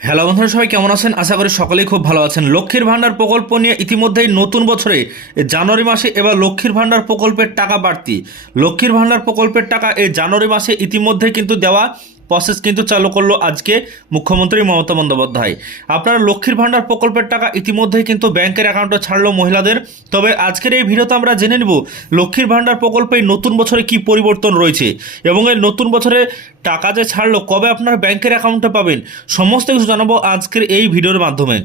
Hello বন্ধুরা, সবাই কেমন আছেন? আশা করি সকলেই খুব ভালো আছেন। লক্ষ্মীর ভাণ্ডার প্রকল্প নিয়ে ইতিমধ্যেই নতুন বছরে জানুয়ারি মাসে এবার লক্ষ্মীর ভাণ্ডার প্রকল্পের টাকা বাড়তি। লক্ষ্মীর ভাণ্ডার প্রকল্পের টাকা এই জানুয়ারি মাসে ইতিমধ্যেই কিন্তু দেওয়া প্রসেস কিন্তু চালু করল আজকে মুখ্যমন্ত্রী মমতা বন্দ্যোপাধ্যায়। আপনারা লক্ষ্মীর ভাণ্ডার প্রকল্পের টাকা ইতিমধ্যেই কিন্তু ব্যাংকের অ্যাকাউন্টে ছাড়লো মহিলাদের। তবে আজকের এই ভিডিওতে আমরা জেনে নেব লক্ষ্মীর ভাণ্ডার প্রকল্পে নতুন বছরে কি পরিবর্তন রয়েছে এবং এই নতুন বছরে টাকা যে ছাড়লো, কবে আপনার ব্যাংকের অ্যাকাউন্টে পাবেন? সমস্ত কিছু জানাব আজকের এই ভিডিওর মাধ্যমে।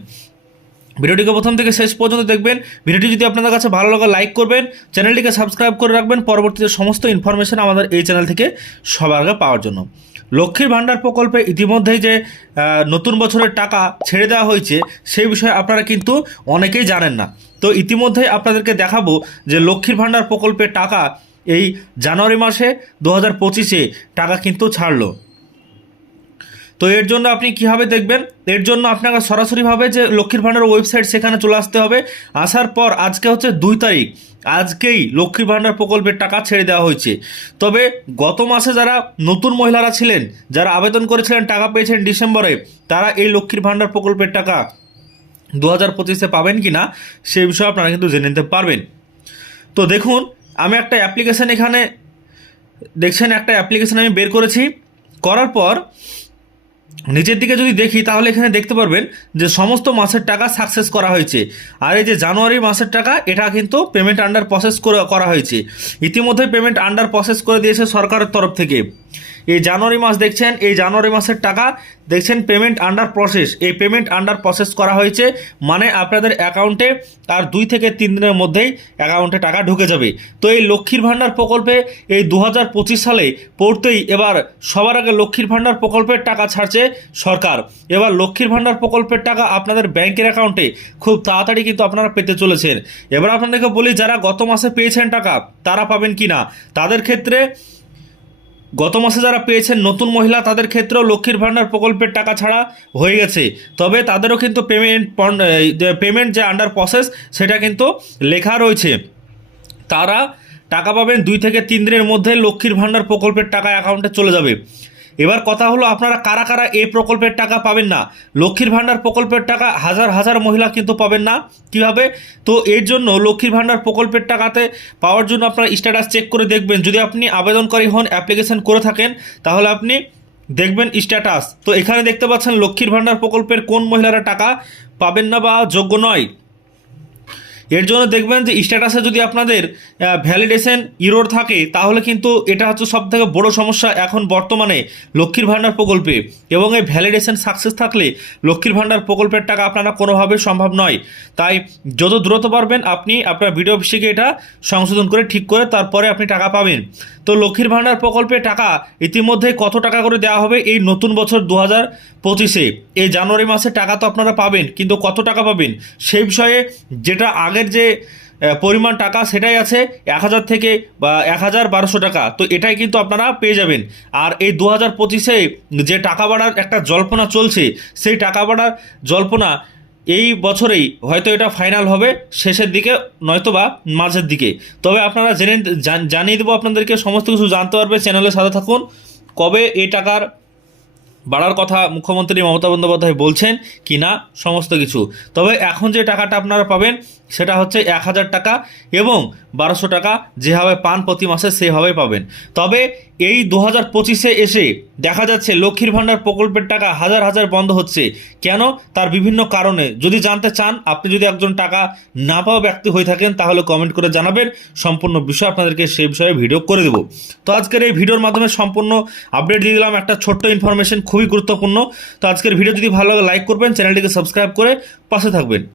ভিডিওটিকে প্রথম থেকে শেষ পর্যন্ত দেখবেন। ভিডিওটি যদি আপনাদের কাছে ভালো লাগে লাইক করবেন। চ্যানেলটিকে সাবস্ক্রাইব করে রাখবেন। পরবর্তীতে সমস্ত ইনফরমেশন আমাদের এই চ্যানেল থেকে সবার আগে পাওয়ার জন্য। লক্ষ্মীর ভাণ্ডার প্রকল্পে ইতিমধ্যেই যে নতুন বছরের টাকা ছেড়ে দেওয়া হয়েছে, সেই বিষয়ে আপনারা কিন্তু অনেকেই জানেন না। তো ইতিমধ্যেই আপনাদেরকে দেখাবো যে লক্ষ্মীর ভাণ্ডার প্রকল্পের টাকা এই জানুয়ারি মাসে দু হাজার পঁচিশে টাকা কিন্তু ছাড়লো। তো এর জন্য আপনি কীভাবে দেখবেন? এর জন্য আপনাকে সরাসরিভাবে যে লক্ষ্মীর ভাণ্ডার ওয়েবসাইট সেখানে চলে আসতে হবে। আসার পর আজকে হচ্ছে দুই তারিখ। আজকেই লক্ষ্মীর ভাণ্ডার প্রকল্পের টাকা ছেড়ে দেওয়া হয়েছে। তবে গত মাসে যারা নতুন মহিলারা ছিলেন, যারা আবেদন করেছিলেন, টাকা পেয়েছেন ডিসেম্বরে, তারা এই লক্ষ্মীর ভাণ্ডার প্রকল্পের টাকা দু হাজার পঁচিশে পাবেন কি না সেই বিষয়ে আপনারা কিন্তু জেনে নিতে পারবেন। তো দেখুন, আমি একটা অ্যাপ্লিকেশান এখানে, দেখছেন, একটা অ্যাপ্লিকেশান আমি বের করেছি। করার পর নিচের দিকে যদি দেখি, তাহলে এখানে দেখতে পারবেন যে সমস্ত মাসের টাকা সাকসেস করা হয়েছে। আর এই যে জানুয়ারি মাসের টাকা, এটা কিন্তু পেমেন্ট আন্ডার প্রসেস করা হয়েছে। ইতিমধ্যে পেমেন্ট আন্ডার প্রসেস করে দিয়েছে সরকারের তরফ থেকে। এই জানুয়ারি মাস দেখছেন, এই জানুয়ারি মাসের টাকা দেখছেন পেমেন্ট আন্ডার প্রসেস এই পেমেন্ট আন্ডার প্রসেস করা হয়েছে মানে আপনাদের অ্যাকাউন্টে আর দুই থেকে তিন দিনের মধ্যেই অ্যাকাউন্টে টাকা ঢুকে যাবে। তো এই লক্ষ্মীর ভাণ্ডার প্রকল্পে এই দু হাজার পঁচিশ সালে পড়তেই এবার সবার আগে লক্ষ্মীর ভাণ্ডার প্রকল্পের টাকা ছাড়ছে সরকার। এবার লক্ষ্মীর ভাণ্ডার প্রকল্পের টাকা আপনাদের ব্যাংকের অ্যাকাউন্টে খুব তাড়াতাড়ি কিন্তু আপনারা পেতে চলেছেন। এবার আপনাদেরকে বলি, যারা গত মাসে পেয়েছেন টাকা, তারা পাবেন কি না তাদের ক্ষেত্রে গত মাসে যারা পেয়েছেন নতুন মহিলা, তাদের ক্ষেত্রেও লক্ষ্মীর ভাণ্ডার প্রকল্পের টাকা ছাড়া হয়ে গেছে। তবে তাদেরও কিন্তু পেমেন্ট পেমেন্ট যে আন্ডার প্রসেস সেটা কিন্তু লেখা রয়েছে। তারা টাকা পাবেন দুই থেকে তিন দিনের মধ্যে লক্ষ্মীর ভাণ্ডার প্রকল্পের টাকা অ্যাকাউন্টে চলে যাবে। এবার কথা হলো আপনারা কারা কারা এই প্রকল্পের টাকা পাবেন না? লক্ষ্মীর ভাণ্ডার প্রকল্পের টাকা হাজার হাজার মহিলা কিন্তু পাবেন না। কীভাবে? তো এর জন্য লক্ষ্মীর ভাণ্ডার প্রকল্পের টাকাতে পাওয়ার জন্য আপনারা স্ট্যাটাস চেক করে দেখবেন। যদি আপনি আবেদনকারী হন অ্যাপ্লিকেশন করে থাকেন, তাহলে আপনি দেখবেন স্ট্যাটাস তো এখানে দেখতে পাচ্ছেন লক্ষ্মীর ভাণ্ডার প্রকল্পের কোন মহিলারা টাকা পাবেন না বা যোগ্য নয়। এর জন্য দেখবেন যে স্ট্যাটাসে যদি আপনাদের ভ্যালিডেশন ইরোর থাকে, তাহলে কিন্তু এটা হচ্ছে সব থেকে বড় সমস্যা এখন বর্তমানে লক্ষ্মীর ভাণ্ডার প্রকল্পে। এবং এই ভ্যালিডেশন সাকসেস থাকলে লক্ষ্মীর ভাণ্ডার প্রকল্পের টাকা আপনারা কোনোভাবে সম্ভব নয়। তাই যত দ্রুত পারবেন আপনি আপনার ভিডিও অফিসে এটা সংশোধন করে ঠিক করে তারপরে আপনি টাকা পাবেন। তো লক্ষ্মীর ভাণ্ডার প্রকল্পে টাকা ইতিমধ্যে কত টাকা করে দেওয়া হবে এই নতুন বছর দু হাজার পঁচিশে এই জানুয়ারি মাসে টাকা তো আপনারা পাবেন, কিন্তু কত টাকা পাবেন? সেই বিষয়ে যেটা আগের যে পরিমাণ টাকা সেটাই আছে এক হাজার থেকে, বা এক হাজার বারোশো টাকা। তো এটাই কিন্তু আপনারা পেয়ে যাবেন। আর এই দু হাজার পঁচিশে যে টাকা বাড়ার একটা জল্পনা চলছে, সেই টাকা বাড়ার জল্পনা এই বছরেই হয়তো এটা ফাইনাল হবে, শেষের দিকে নয়তো বা মাঝের দিকে। তবে আপনারা জেনে, জানিয়ে দেবো আপনাদেরকে, সমস্ত কিছু জানতে পারবে, চ্যানেলের সাথে থাকুন। কবে এই টাকার বাড়ার কথা মুখ্যমন্ত্রী মমতা বন্দ্যোপাধ্যায় বলছেন কি না সমস্ত কিছু। তবে এখন যে টাকাটা আপনারা পাবেন, সেটা হচ্ছে এক হাজার টাকা এবং বারোশো টাকা যেভাবে পান প্রতি মাসে সেভাবে পাবেন। তবে এই দু হাজার পঁচিশে এসে দেখা যাচ্ছে লক্ষ্মীর ভাণ্ডার প্রকল্পের টাকা হাজার হাজার বন্ধ হচ্ছে। কেন? তার বিভিন্ন কারণে। যদি জানতে চান, আপনি যদি একজন টাকা না পাওয়া ব্যক্তি হয়ে থাকেন, তাহলে কমেন্ট করে জানাবেন। সম্পূর্ণ বিষয় আপনাদেরকে সেই বিষয়ে ভিডিও করে দেবো। তো আজকের এই ভিডিওর মাধ্যমে সম্পূর্ণ আপডেট দিয়ে দিলাম একটা ছোট্ট ইনফরমেশন খুবই গুরুত্বপূর্ণ। তো আজকের ভিডিও যদি ভালো লাগে লাইক করবেন, চ্যানেলটিকে সাবস্ক্রাইব করে পাশে থাকবেন।